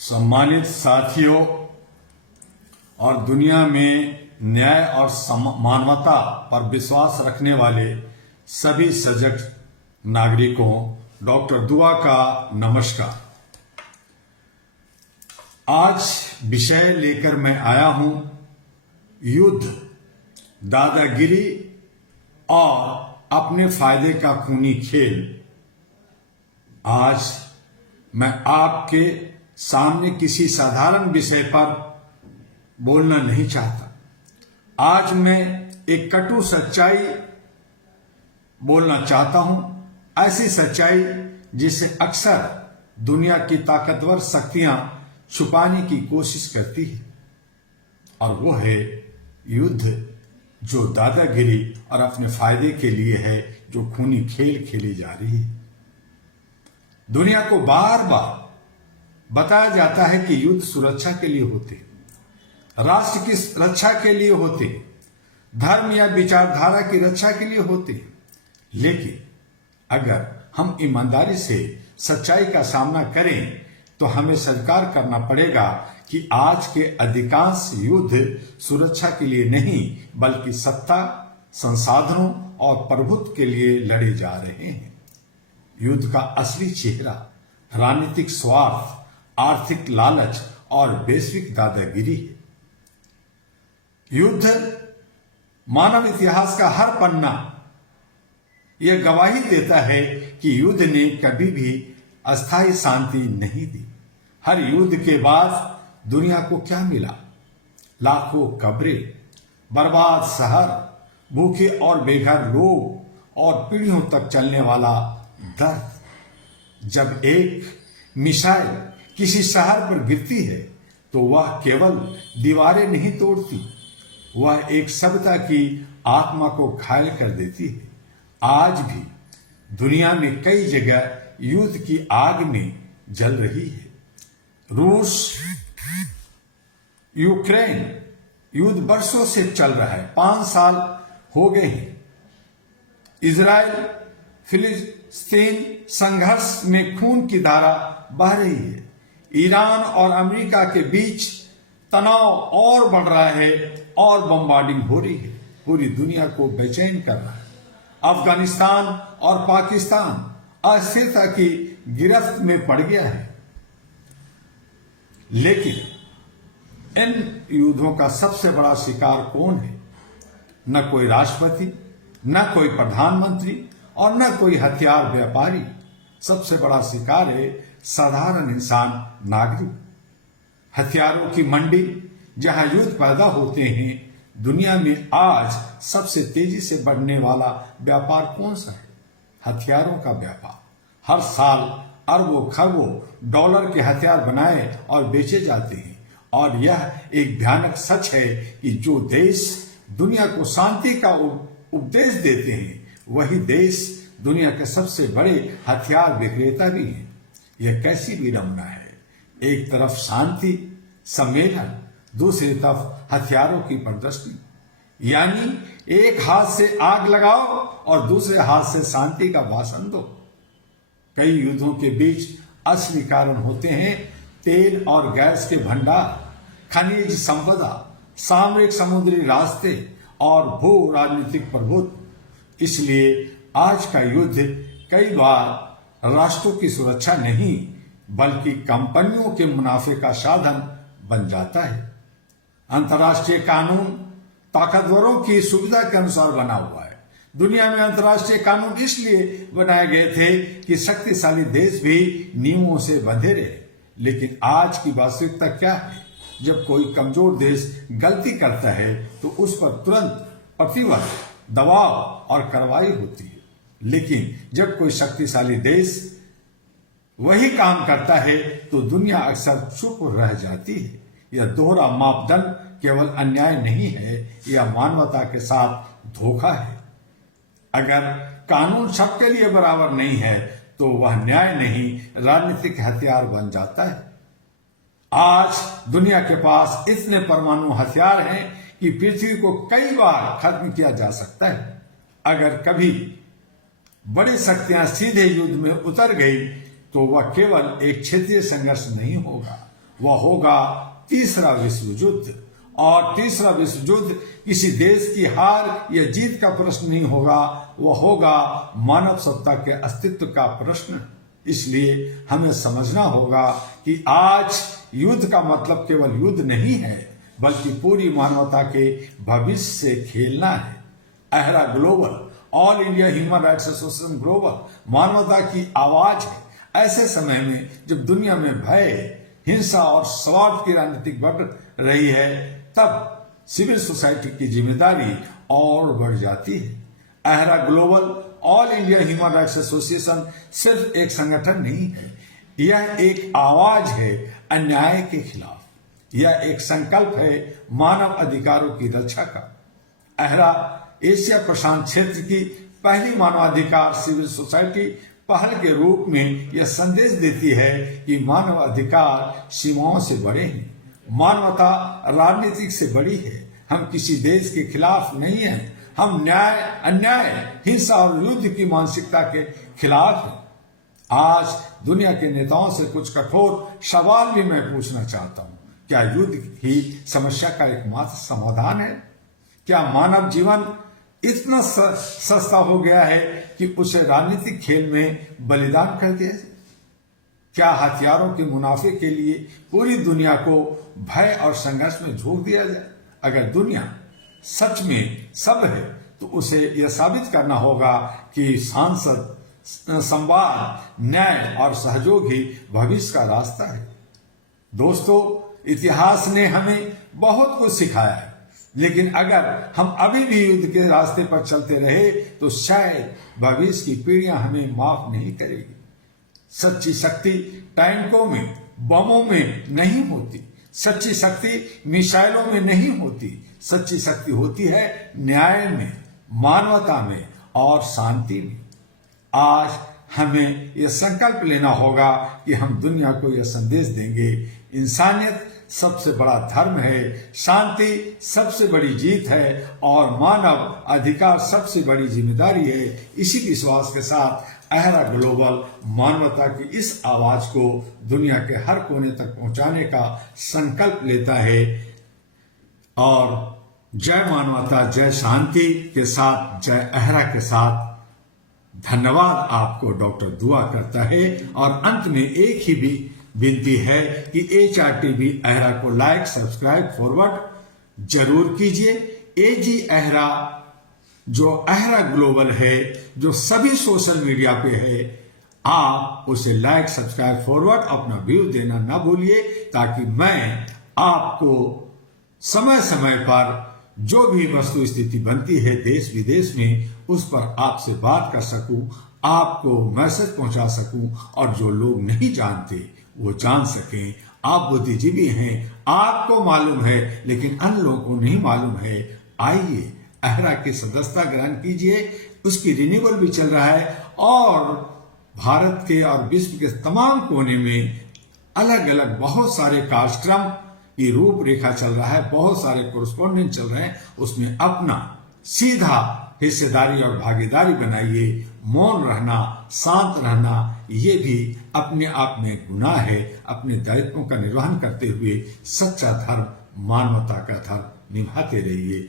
सम्मानित साथियों और दुनिया में न्याय और मानवता पर विश्वास रखने वाले सभी सजग नागरिकों, डॉक्टर दुआ का नमस्कार। आज विषय लेकर मैं आया हूं युद्ध, दादागिरी और अपने फायदे का खूनी खेल। आज मैं आपके सामने किसी साधारण विषय पर बोलना नहीं चाहता। आज मैं एक कटु सच्चाई बोलना चाहता हूं, ऐसी सच्चाई जिसे अक्सर दुनिया की ताकतवर शक्तियां छुपाने की कोशिश करती है, और वो है युद्ध, जो दादागिरी और अपने फायदे के लिए है, जो खूनी खेल खेली जा रही है। दुनिया को बार बार बताया जाता है कि युद्ध सुरक्षा के लिए होते, राष्ट्र की रक्षा के लिए होते, धर्म या विचारधारा की रक्षा के लिए होते। लेकिन अगर हम ईमानदारी से सच्चाई का सामना करें तो हमें स्वीकार करना पड़ेगा कि आज के अधिकांश युद्ध सुरक्षा के लिए नहीं, बल्कि सत्ता, संसाधनों और प्रभुत्व के लिए लड़े जा रहे हैं। युद्ध का असली चेहरा राजनीतिक स्वार्थ, आर्थिक लालच और वैश्विक दादागिरी है। युद्ध मानव इतिहास का हर पन्ना यह गवाही देता है कि युद्ध ने कभी भी अस्थायी शांति नहीं दी। हर युद्ध के बाद दुनिया को क्या मिला? लाखों कब्रें, बर्बाद शहर, भूखे और बेघर लोग और पीढ़ियों तक चलने वाला दर्द। जब एक मिसाइल किसी शहर पर गिरती है तो वह केवल दीवारें नहीं तोड़ती, वह एक सभ्यता की आत्मा को घायल कर देती है। आज भी दुनिया में कई जगह युद्ध की आग में जल रही है। रूस यूक्रेन युद्ध वर्षों से चल रहा है, 5 साल हो गए हैं। इजराइल फिलिस्तीन संघर्ष में खून की धारा बह रही है। ईरान और अमेरिका के बीच तनाव और बढ़ रहा है और बमबार्डिंग हो रही है, पूरी दुनिया को बेचैन कर रहा है। अफगानिस्तान और पाकिस्तान अस्थिरता की गिरफ्त में पड़ गया है। लेकिन इन युद्धों का सबसे बड़ा शिकार कौन है? न कोई राष्ट्रपति, न कोई प्रधानमंत्री और न कोई हथियार व्यापारी। सबसे बड़ा शिकार है साधारण इंसान, नागरिक। हथियारों की मंडी जहां युद्ध पैदा होते हैं। दुनिया में आज सबसे तेजी से बढ़ने वाला व्यापार कौन सा है? हथियारों का व्यापार। हर साल अरबों खरबों डॉलर के हथियार बनाए और बेचे जाते हैं। और यह एक भयानक सच है कि जो देश दुनिया को शांति का उपदेश देते हैं, वही देश दुनिया के सबसे बड़े हथियार विक्रेता भी हैं। यह कैसी विडंबना है! एक तरफ शांति सम्मेलन, दूसरी तरफ हथियारों की प्रदर्शनी। यानी एक हाथ से आग लगाओ और दूसरे हाथ से शांति का भाषण दो। कई युद्धों के बीच असली कारण होते हैं तेल और गैस के भंडार, खनिज संपदा, सामरिक समुद्री रास्ते और भू राजनीतिक प्रभुत्व। इसलिए आज का युद्ध कई बार राष्ट्रों की सुरक्षा नहीं, बल्कि कंपनियों के मुनाफे का साधन बन जाता है। अंतर्राष्ट्रीय कानून ताकतवरों की सुविधा के अनुसार बना हुआ है। दुनिया में अंतर्राष्ट्रीय कानून इसलिए बनाए गए थे कि शक्तिशाली देश भी नियमों से बंधे रहे। लेकिन आज की वास्तविकता क्या है? जब कोई कमजोर देश गलती करता है तो उस पर तुरंत प्रतिवाद, दबाव और कार्रवाई होती है। लेकिन जब कोई शक्तिशाली देश वही काम करता है तो दुनिया अक्सर चुप रह जाती है। यह दोहरा मापदंड केवल अन्याय नहीं है, यह मानवता के साथ धोखा है। अगर कानून सबके लिए बराबर नहीं है तो वह न्याय नहीं, राजनीतिक हथियार बन जाता है। आज दुनिया के पास इतने परमाणु हथियार हैं कि पृथ्वी को कई बार खत्म किया जा सकता है। अगर कभी बड़ी शक्तियां सीधे युद्ध में उतर गई तो वह केवल एक क्षेत्रीय संघर्ष नहीं होगा, वह होगा तीसरा विश्व युद्ध। और तीसरा विश्व युद्ध किसी देश की हार या जीत का प्रश्न नहीं होगा, वह होगा मानव सत्ता के अस्तित्व का प्रश्न। इसलिए हमें समझना होगा कि आज युद्ध का मतलब केवल युद्ध नहीं है, बल्कि पूरी मानवता के भविष्य से खेलना है। AHRA global, all India human rights association global मानवता की आवाज है। ऐसे समय में जब दुनिया में भय, हिंसा और स्वार्थ की राजनीति बढ़ रही है, तब सिविल सोसाइटी की जिम्मेदारी और बढ़ जाती है। AHRA global, all India human rights association सिर्फ एक संगठन नहीं है, यह एक आवाज है अन्याय के खिलाफ। यह एक संकल्प है मानव अधिकारों की रक्षा का। अहरा एशिया प्रशांत क्षेत्र की पहली मानवाधिकार सिविल सोसाइटी पहल के रूप में यह संदेश देती है कि मानव अधिकार सीमाओं से बड़े हैं, मानवता राजनीतिक से बड़ी है। हम किसी देश के खिलाफ नहीं हैं, हम न्याय, अन्याय, हिंसा और युद्ध की मानसिकता के खिलाफ हैं। आज दुनिया के नेताओं से कुछ कठोर सवाल भी मैं पूछना चाहता हूं। क्या युद्ध ही समस्या का एकमात्र समाधान है? क्या मानव जीवन इतना सस्ता हो गया है कि उसे राजनीतिक खेल में बलिदान कर दिया जाए? क्या हथियारों के मुनाफे के लिए पूरी दुनिया को भय और संघर्ष में झोंक दिया जाए? अगर दुनिया सच में सब है तो उसे यह साबित करना होगा कि सांसद, संवाद, न्याय और सहयोग ही भविष्य का रास्ता है। दोस्तों, इतिहास ने हमें बहुत कुछ सिखाया है, लेकिन अगर हम अभी भी युद्ध के रास्ते पर चलते रहे तो शायद भविष्य की पीढ़ियां हमें माफ नहीं करेगी। सच्ची शक्ति टैंकों में, बमों में नहीं होती। सच्ची शक्ति मिसाइलों में नहीं होती। सच्ची शक्ति होती है न्याय में, मानवता में और शांति में। आज हमें यह संकल्प लेना होगा कि हम दुनिया को यह संदेश देंगे, इंसानियत सबसे बड़ा धर्म है, शांति सबसे बड़ी जीत है और मानव अधिकार सबसे बड़ी जिम्मेदारी है। इसी विश्वास के साथ अहरा ग्लोबल मानवता की इस आवाज को दुनिया के हर कोने तक पहुंचाने का संकल्प लेता है। और जय मानवता, जय शांति के साथ, जय अहरा के साथ धन्यवाद आपको डॉक्टर दुआ करता है। और अंत में एक ही भी विनती है कि HRTV अहरा को लाइक, सब्सक्राइब, फॉरवर्ड जरूर कीजिए। AG अहरा जो अहरा ग्लोबल है, जो सभी सोशल मीडिया पे है, आप उसे लाइक, सब्सक्राइब, फॉरवर्ड अपना व्यू देना ना भूलिए, ताकि मैं आपको समय समय पर जो भी वस्तु स्थिति बनती है देश विदेश में, उस पर आपसे बात कर सकूं, आपको मैसेज पहुंचा सकूं और जो लोग नहीं जानते वो जान सकें। आप बुद्धिजीवी हैं, आपको मालूम है, लेकिन अन्य लोगों को नहीं मालूम है। आइए अहरा की सदस्यता ग्रहण कीजिए। उसकी रिन्यूअल भी चल रहा है और भारत के और विश्व के तमाम कोने में अलग अलग बहुत सारे कार्यक्रम की रूपरेखा चल रहा है, बहुत सारे कोरेस्पोंडेंट चल रहे हैं। उसमें अपना सीधा हिस्सेदारी और भागीदारी बनाइए। मौन रहना, शांत रहना, ये भी अपने आप में गुनाह है। अपने दायित्वों का निर्वहन करते हुए सच्चा धर्म, मानवता का धर्म निभाते रहिए।